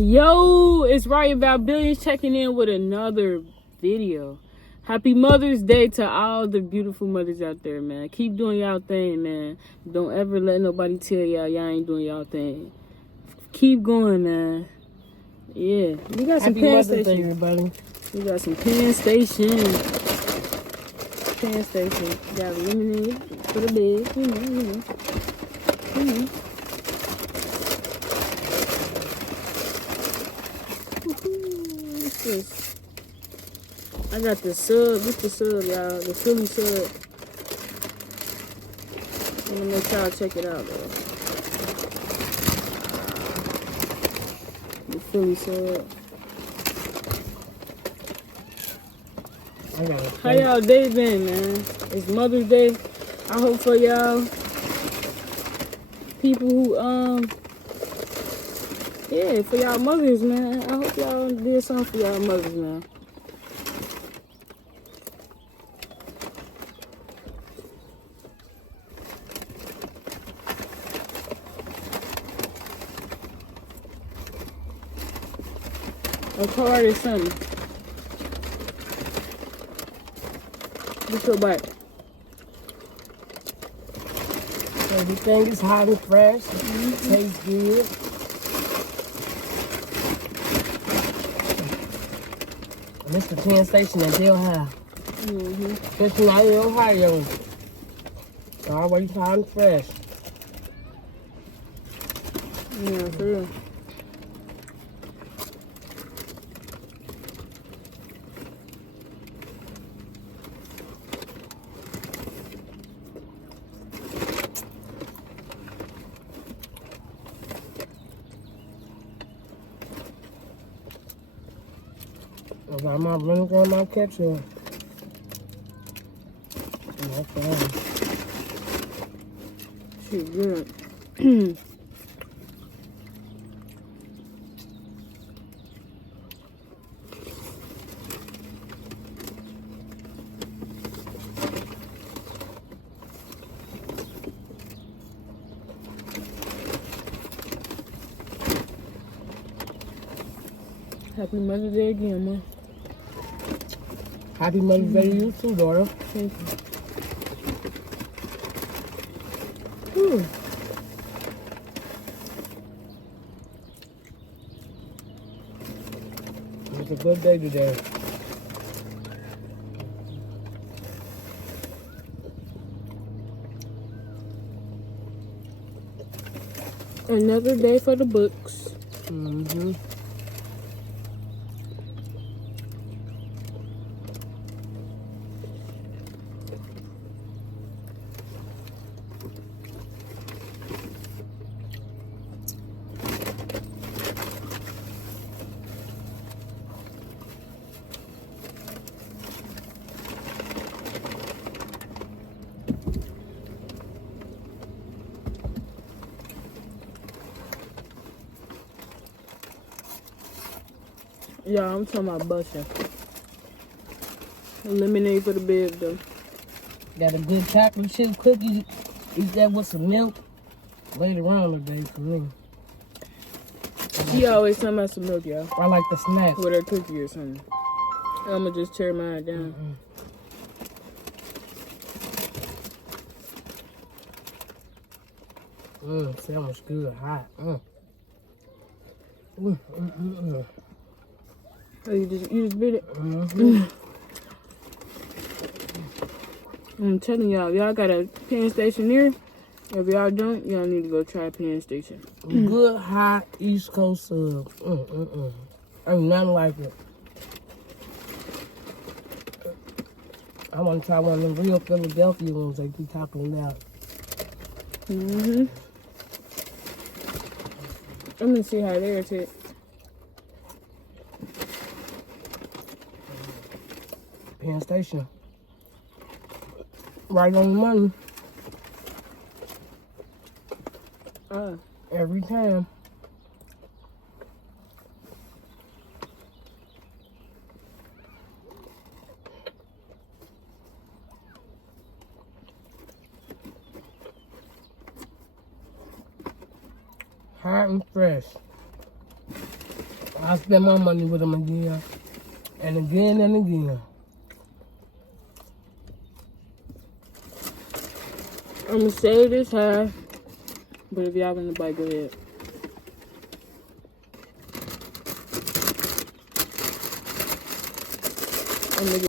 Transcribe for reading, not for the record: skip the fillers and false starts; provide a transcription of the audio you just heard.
Yo, it's Right About Billions checking in with another video. Happy Mother's Day to all the beautiful mothers out there, man. Keep doing y'all thing, man. Don't ever let nobody tell y'all ain't doing y'all thing. Keep going, man. Yeah, we got some Penn Station, everybody. We got some Penn Station. Penn Station. Got lemonade for the bed, you know. What's this? I got the sub. What's the sub, y'all? The Philly sub. I'm gonna let y'all check it out, though. The Philly sub. How y'all day been, man? It's Mother's Day. I hope for y'all people who yeah, for y'all mothers, man. I hope y'all did something for y'all mothers, man. A card or something. What's your bite? Everything is hot and fresh. Tastes good. And this is the Penn Station in Ohio. Especially out in Ohio. Always hot and fresh. Yeah, for real. I got my vinegar and my ketchup. That's fine. Shit good. Happy Mother's Day again, man. Happy Mother's Day to you too, daughter. Thank you. It's a good day today. Another day for the books. Yeah, I'm talking about busting. Lemonade for the bed, though. Got a good chocolate chip cookie. Eat that with some milk. Later on today for me. She always talking about some milk, y'all. I like the snacks. With her cookie or something. I'm gonna just tear mine down. Sandwich good, hot. Oh, you just bit it? I'm telling y'all got a Penn Station near. If y'all don't, y'all need to go try Penn Station. Good, hot East Coast sub. Ain't nothing like it. I want to try one of them real Philadelphia ones they keep talking about. I'm gonna see how they're taste. Penn Station. Right on the money. Every time. hot and fresh. I spend my money with them again. And again and again. I'm gonna say this half, but if y'all gonna bite, go ahead. I'm gonna